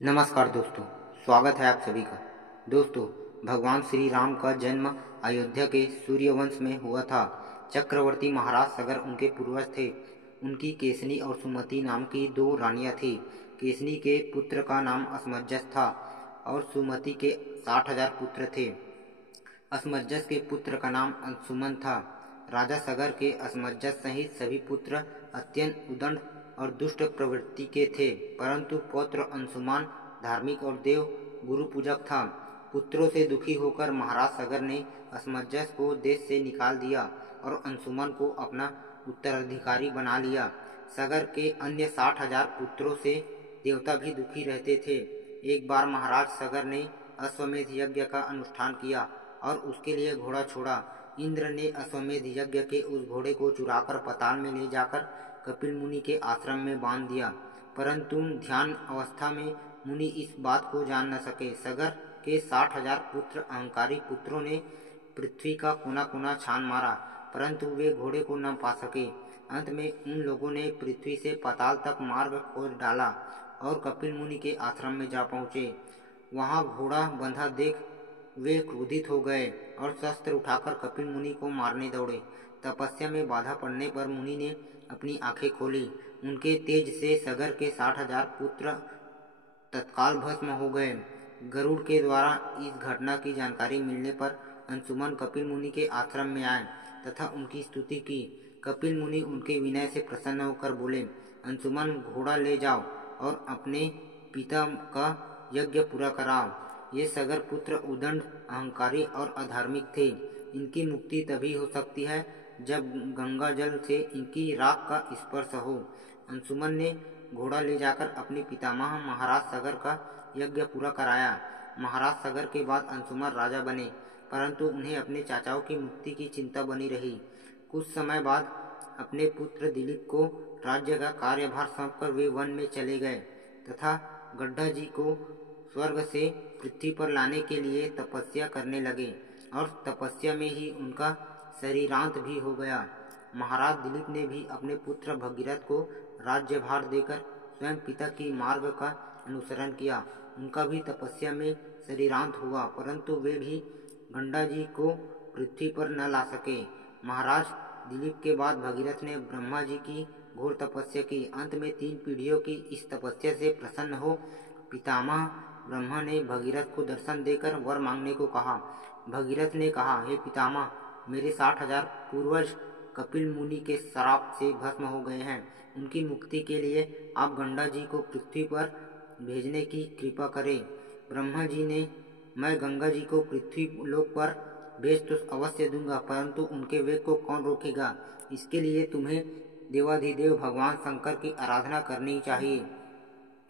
नमस्कार दोस्तों, स्वागत है आप सभी का। दोस्तों, भगवान श्री राम का जन्म अयोध्या के सूर्यवंश में हुआ था। चक्रवर्ती महाराज सगर उनके पूर्वज थे। उनकी केसनी और सुमति नाम की दो रानियां थीं। केसनी के पुत्र का नाम असमंजस था और सुमति के 60,000 पुत्र थे। असमंजस के पुत्र का नाम अंशुमन था। राजा सगर के असमंजस सहित सभी पुत्र अत्यंत उदंड और दुष्ट प्रवृत्ति के थे, परंतु पौत्र अंशुमान धार्मिक और देव गुरु पूजक था। पुत्रों से दुखी होकर महाराज सगर ने असमंजस को देश से निकाल दिया और अंशुमन को अपना उत्तराधिकारी बना लिया। सगर के अन्य 60,000 पुत्रों से देवता भी दुखी रहते थे। एक बार महाराज सगर ने अश्वमेध यज्ञ का अनुष्ठान किया और उसके लिए घोड़ा छोड़ा। इंद्र ने अश्वमेध यज्ञ के उस घोड़े को चुराकर पाताल में ले जाकर कपिल मुनि के आश्रम में बांध दिया, परंतु ध्यान अवस्था में मुनि इस बात को जान न सके। सगर के 60,000 पुत्र अहंकारी पुत्रों ने पृथ्वी का कोना कोना छान मारा, परंतु वे घोड़े को न पा सके। अंत में उन लोगों ने पृथ्वी से पाताल तक मार्ग खोद डाला और कपिल मुनि के आश्रम में जा पहुँचे। वहाँ घोड़ा बंधा देख वे क्रोधित हो गए और शस्त्र उठाकर कपिल मुनि को मारने दौड़े। तपस्या में बाधा पड़ने पर मुनि ने अपनी आंखें खोली। उनके तेज से सगर के 60,000 पुत्र तत्काल भस्म हो गए। गरुड़ के द्वारा इस घटना की जानकारी मिलने पर अंशुमन कपिल मुनि के आश्रम में आए तथा उनकी स्तुति की। कपिल मुनि उनके विनय से प्रसन्न होकर बोले, अंशुमन, घोड़ा ले जाओ और अपने पिता का यज्ञ पूरा कराओ। ये सगर पुत्र उदंड, अहंकारी और अधार्मिक थे। इनकी मुक्ति तभी हो सकती है जब गंगा जल से इनकी राख का स्पर्श हो। अंशुमन ने घोड़ा ले जाकर अपने पितामह महाराज सगर का यज्ञ पूरा कराया। महाराज सगर के बाद अंशुमन राजा बने, परंतु उन्हें अपने चाचाओं की मुक्ति की चिंता बनी रही। कुछ समय बाद अपने पुत्र दिलीप को राज्य का कार्यभार सौंपकर वे वन में चले गए तथा गड्ढा जी को स्वर्ग से पृथ्वी पर लाने के लिए तपस्या करने लगे और तपस्या में ही उनका शरीरांत भी हो गया। महाराज दिलीप ने भी अपने पुत्र भगीरथ को राज्यभार देकर स्वयं पिता की मार्ग का अनुसरण किया। उनका भी तपस्या में शरीरांत हुआ, परंतु वे भी गंगा जी को पृथ्वी पर न ला सके। महाराज दिलीप के बाद भगीरथ ने ब्रह्मा जी की घोर तपस्या की। अंत में 3 पीढ़ियों की इस तपस्या से प्रसन्न हो पितामह ब्रह्मा ने भगीरथ को दर्शन देकर वर मांगने को कहा। भगीरथ ने कहा, हे पितामह, मेरे 60,000 पूर्वज कपिल मुनि के श्राप से भस्म हो गए हैं। उनकी मुक्ति के लिए आप गंगा जी को पृथ्वी पर भेजने की कृपा करें। ब्रह्मा जी ने, मैं गंगा जी को पृथ्वी लोक पर भेज तो अवश्य दूंगा, परंतु उनके वेग को कौन रोकेगा? इसके लिए तुम्हें देवाधिदेव भगवान शंकर की आराधना करनी चाहिए।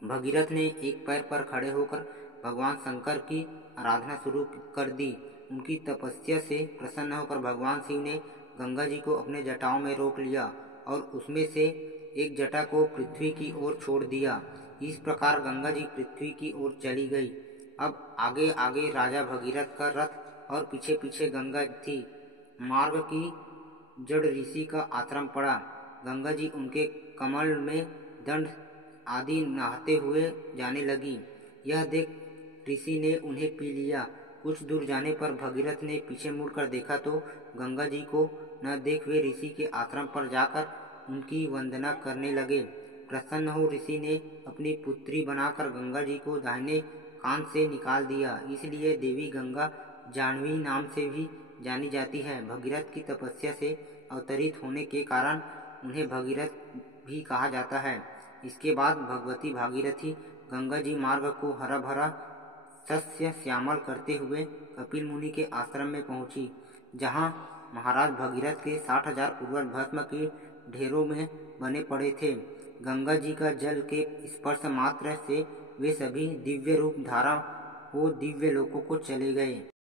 भगीरथ ने एक पैर पर खड़े होकर भगवान शंकर की आराधना शुरू कर दी। उनकी तपस्या से प्रसन्न होकर भगवान शिव ने गंगा जी को अपने जटाओं में रोक लिया और उसमें से एक जटा को पृथ्वी की ओर छोड़ दिया। इस प्रकार गंगा जी पृथ्वी की ओर चली गई। अब आगे आगे राजा भगीरथ का रथ और पीछे पीछे गंगा थी। मार्ग की जड़ ऋषि का आश्रम पड़ा। गंगा जी उनके कमल में दंड आदि नहाते हुए जाने लगी। यह देख ऋषि ने उन्हें पी लिया। कुछ दूर जाने पर भगीरथ ने पीछे मुड़कर देखा तो गंगा जी को न देख वे ऋषि के आश्रम पर जाकर उनकी वंदना करने लगे। प्रसन्न हो ऋषि ने अपनी पुत्री बनाकर गंगा जी को दाहिने कान से निकाल दिया। इसलिए देवी गंगा जाह्नवी नाम से भी जानी जाती है। भगीरथ की तपस्या से अवतरित होने के कारण उन्हें भगीरथ भी कहा जाता है। इसके बाद भगवती भागीरथी गंगा जी मार्ग को हरा भरा सस्य श्यामल करते हुए कपिल मुनि के आश्रम में पहुंची, जहां महाराज भगीरथ के 60,000 पूर्वज भस्म के ढेरों में बने पड़े थे। गंगा जी का जल के स्पर्श मात्र से वे सभी दिव्य रूप धारा हो दिव्य लोकों को चले गए।